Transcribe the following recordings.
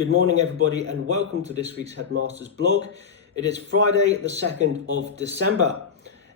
Good morning, everybody, and welcome to this week's Headmaster's blog. It is Friday, the 2nd of December,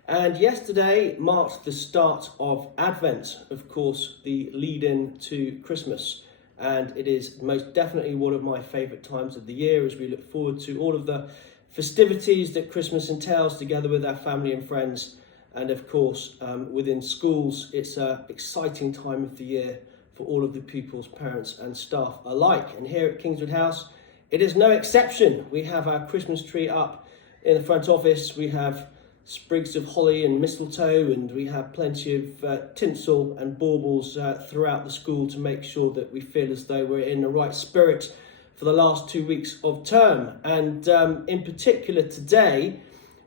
and yesterday marked the start of Advent, of course, the lead-in to Christmas. And it is most definitely one of my favourite times of the year as we look forward to all of the festivities that Christmas entails together with our family and friends. And of course, within schools, it's an exciting time of the year for all of the pupils, parents and staff alike. And here at Kingswood House, it is no exception. We have our Christmas tree up in the front office. We have sprigs of holly and mistletoe, and we have plenty of tinsel and baubles throughout the school to make sure that we feel as though we're in the right spirit for the last 2 weeks of term. And in particular today,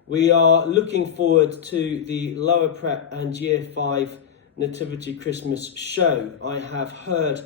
we are looking forward to the Lower Prep and Year 5 Nativity Christmas show. I have heard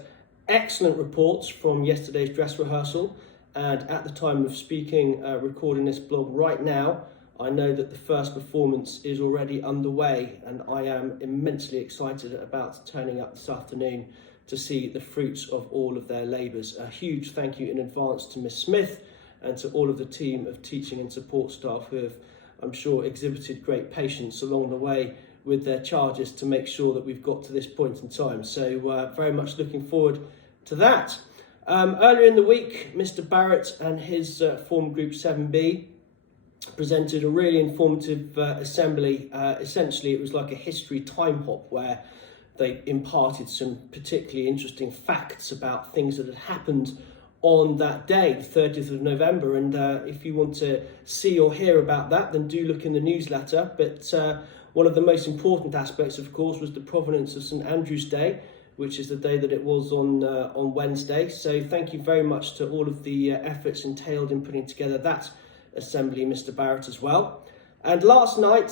excellent reports from yesterday's dress rehearsal, and at the time of speaking, recording this blog right now, I know that the first performance is already underway, and I am immensely excited about turning up this afternoon to see the fruits of all of their labours. A huge thank you in advance to Miss Smith and to all of the team of teaching and support staff who have, I'm sure, exhibited great patience along the way with their charges to make sure that we've got to this point in time. So very much looking forward to that. Earlier in the week, Mr. Barrett and his form group 7B presented a really informative assembly. Essentially, it was like a history time hop where they imparted some particularly interesting facts about things that had happened on that day, the 30th of November. And if you want to see or hear about that, then do look in the newsletter. But one of the most important aspects, of course, was the provenance of St Andrew's Day, which is the day that it was on Wednesday. So thank you very much to all of the efforts entailed in putting together that assembly, Mr. Barrett, as well. And last night,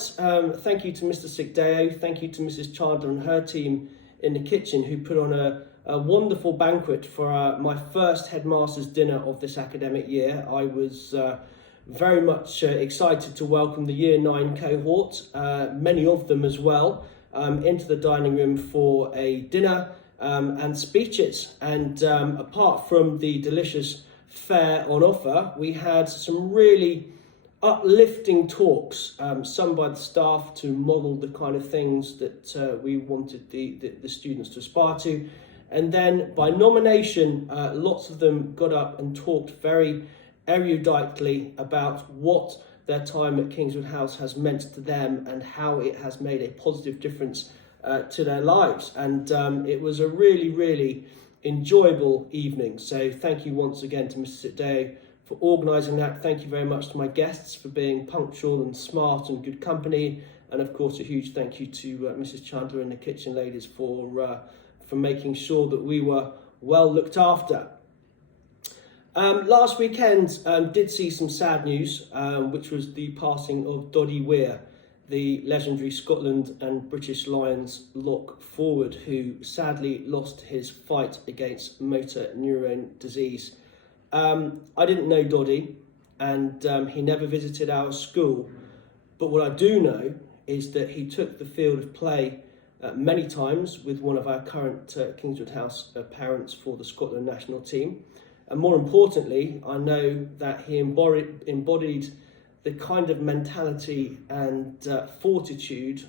thank you to Mr. Sigdeo, thank you to Mrs. Chandler and her team in the kitchen who put on a wonderful banquet for my first headmaster's dinner of this academic year. I was very much excited to welcome the Year 9 cohort, many of them as well, into the dining room for a dinner and speeches. And apart from the delicious fare on offer, we had some really uplifting talks, some by the staff to model the kind of things that we wanted the students to aspire to. And then by nomination, lots of them got up and talked very eruditely about what their time at Kingswood House has meant to them and how it has made a positive difference to their lives. And it was a really, really enjoyable evening. So thank you once again to Mr. Sigdeo for organising that. Thank you very much to my guests for being punctual and smart and good company. And of course, a huge thank you to Mrs. Chandler and the kitchen ladies for making sure that we were well looked after. Last weekend did see some sad news, which was the passing of Doddie Weir, the legendary Scotland and British Lions lock forward, who sadly lost his fight against motor neurone disease. I didn't know Doddie, and he never visited our school, but what I do know is that he took the field of play many times with one of our current Kingswood House parents for the Scotland national team. And more importantly, I know that he embodied the kind of mentality and fortitude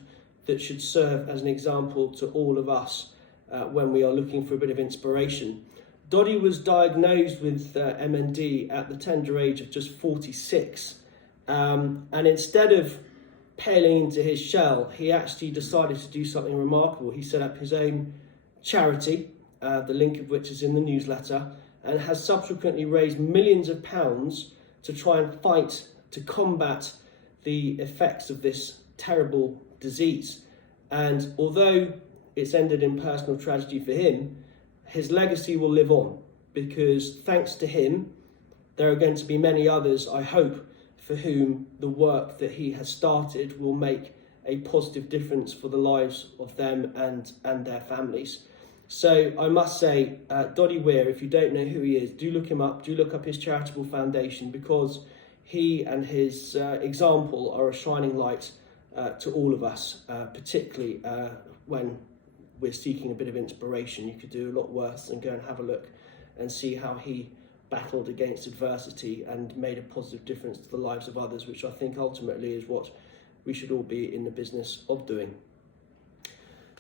that should serve as an example to all of us when we are looking for a bit of inspiration. Doddie was diagnosed with MND at the tender age of just 46. And instead of paling into his shell, he actually decided to do something remarkable. He set up his own charity, the link of which is in the newsletter, and has subsequently raised millions of pounds to try and fight to combat the effects of this terrible disease. And although it's ended in personal tragedy for him, his legacy will live on, because thanks to him, there are going to be many others, I hope, for whom the work that he has started will make a positive difference for the lives of them and their families. So I must say, Doddie Weir, if you don't know who he is, do look him up, do look up his charitable foundation, because he and his example are a shining light to all of us, particularly when we're seeking a bit of inspiration. You could do a lot worse than go and have a look and see how he battled against adversity and made a positive difference to the lives of others, which I think ultimately is what we should all be in the business of doing.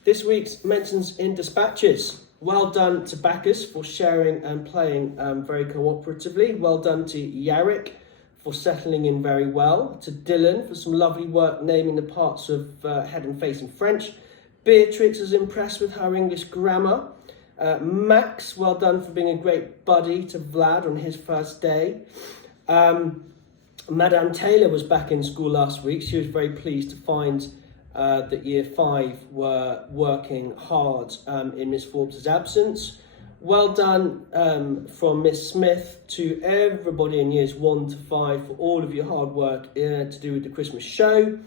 This week's mentions in dispatches. Well done to Bacchus for sharing and playing very cooperatively. Well done to Yarrick for settling in very well. To Dylan for some lovely work naming the parts of head and face in French. Beatrix is impressed with her English grammar. Max, well done for being a great buddy to Vlad on his first day. Madame Taylor was back in school last week. She was very pleased to find that Year 5 were working hard in Miss Forbes' absence. Well done from Miss Smith to everybody in Years 1 to 5 for all of your hard work to do with the Christmas show.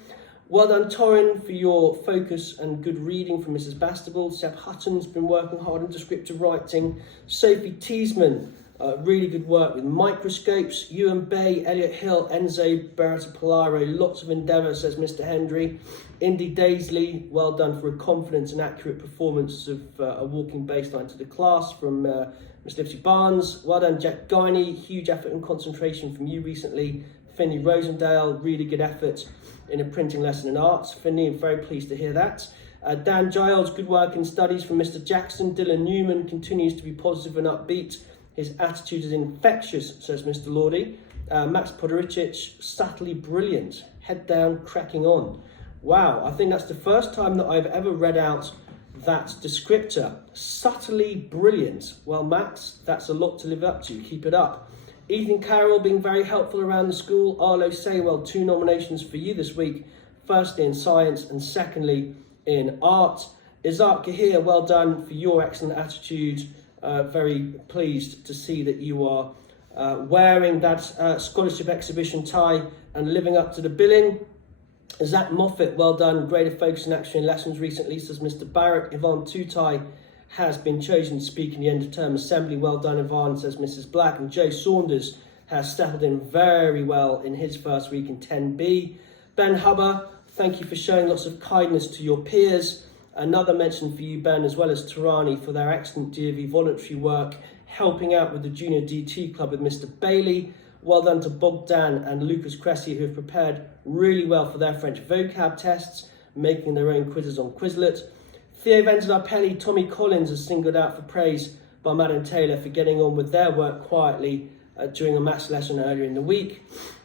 Well done, Torrin, for your focus and good reading from Mrs. Bastable. Seb Hutton's been working hard on descriptive writing. Sophie Teasman, really good work with microscopes. Ewan Bay, Elliot Hill, Enzo Beretta Polaro, lots of endeavour, says Mr. Hendry. Indy Daisley, well done for a confident and accurate performance of a walking baseline to the class from Miss Livesey Barnes. Well done, Jack Guiney, huge effort and concentration from you recently. Finley Rosendale, really good effort in a printing lesson in arts. Finley, I'm very pleased to hear that. Dan Giles, good work in studies from Mr. Jackson. Dylan Newman continues to be positive and upbeat. His attitude is infectious, says Mr. Lordy. Max Podoricic, subtly brilliant. Head down, cracking on. Wow, I think that's the first time that I've ever read out that descriptor. Subtly brilliant. Well, Max, that's a lot to live up to. Keep it up. Ethan Carroll being very helpful around the school. Arlo Saywell, 2 nominations for you this week. Firstly in science and secondly in art. Isaac Gahir, well done for your excellent attitude. Very pleased to see that you are wearing that scholarship exhibition tie and living up to the billing. Zach Moffat, well done. Greater focus and action in lessons recently, says Mr. Barrett. Yvonne Tutai has been chosen to speak in the end of term assembly. Well done, Yvonne, says Mrs. Black. And Joe Saunders has settled in very well in his first week in 10B. Ben Hubber, thank you for showing lots of kindness to your peers. Another mention for you, Ben, as well as Tarani, for their excellent DV voluntary work, helping out with the Junior DT Club with Mr. Bailey. Well done to Bogdan and Lucas Cressy, who have prepared really well for their French vocab tests, making their own quizzes on Quizlet. Theo Venzalarpelli, Tommy Collins is singled out for praise by Madam Taylor for getting on with their work quietly during a maths lesson earlier in the week.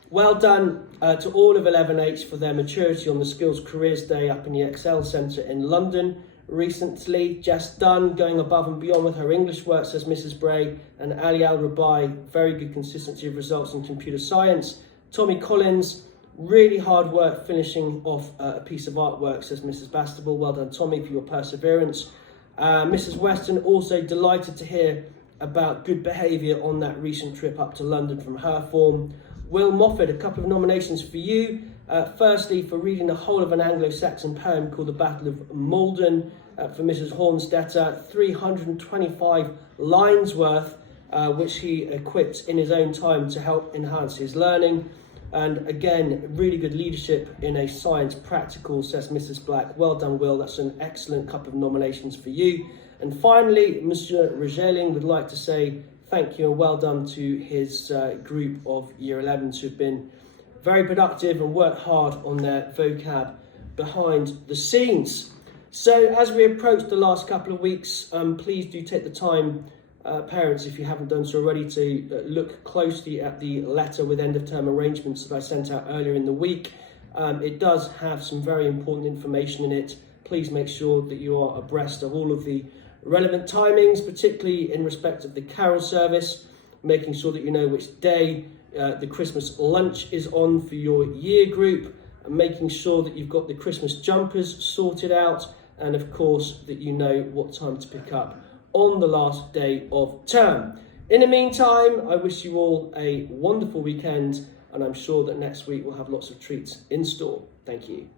Well done to all of 11H for their maturity on the Skills Careers Day up in the Excel Centre in London recently. Jess Dunn going above and beyond with her English work, says Mrs. Bray. And Ali Al-Rabai, very good consistency of results in computer science. Tommy Collins, really hard work finishing off a piece of artwork, says Mrs. Bastable. Well done, Tommy, for your perseverance. Mrs. Weston, also delighted to hear about good behaviour on that recent trip up to London from her form. Will Moffat, a couple of nominations for you. Firstly, for reading the whole of an Anglo-Saxon poem called The Battle of Malden for Mrs. Hornstetter, 325 lines worth, which he equipped in his own time to help enhance his learning. And again, really good leadership in a science practical, says Mrs. Black. Well done, Will. That's an excellent couple of nominations for you. And finally, Monsieur Regeling would like to say thank you and well done to his group of Year 11s who've been very productive and worked hard on their vocab behind the scenes. So as we approach the last couple of weeks, please do take the time, parents, if you haven't done so already, to look closely at the letter with end of term arrangements that I sent out earlier in the week. It does have some very important information in it. Please make sure that you are abreast of all of the relevant timings, particularly in respect of the carol service, making sure that you know which day the Christmas lunch is on for your year group, and making sure that you've got the Christmas jumpers sorted out, and of course that you know what time to pick up on the last day of term. In the meantime, I wish you all a wonderful weekend, and I'm sure that next week we'll have lots of treats in store. Thank you.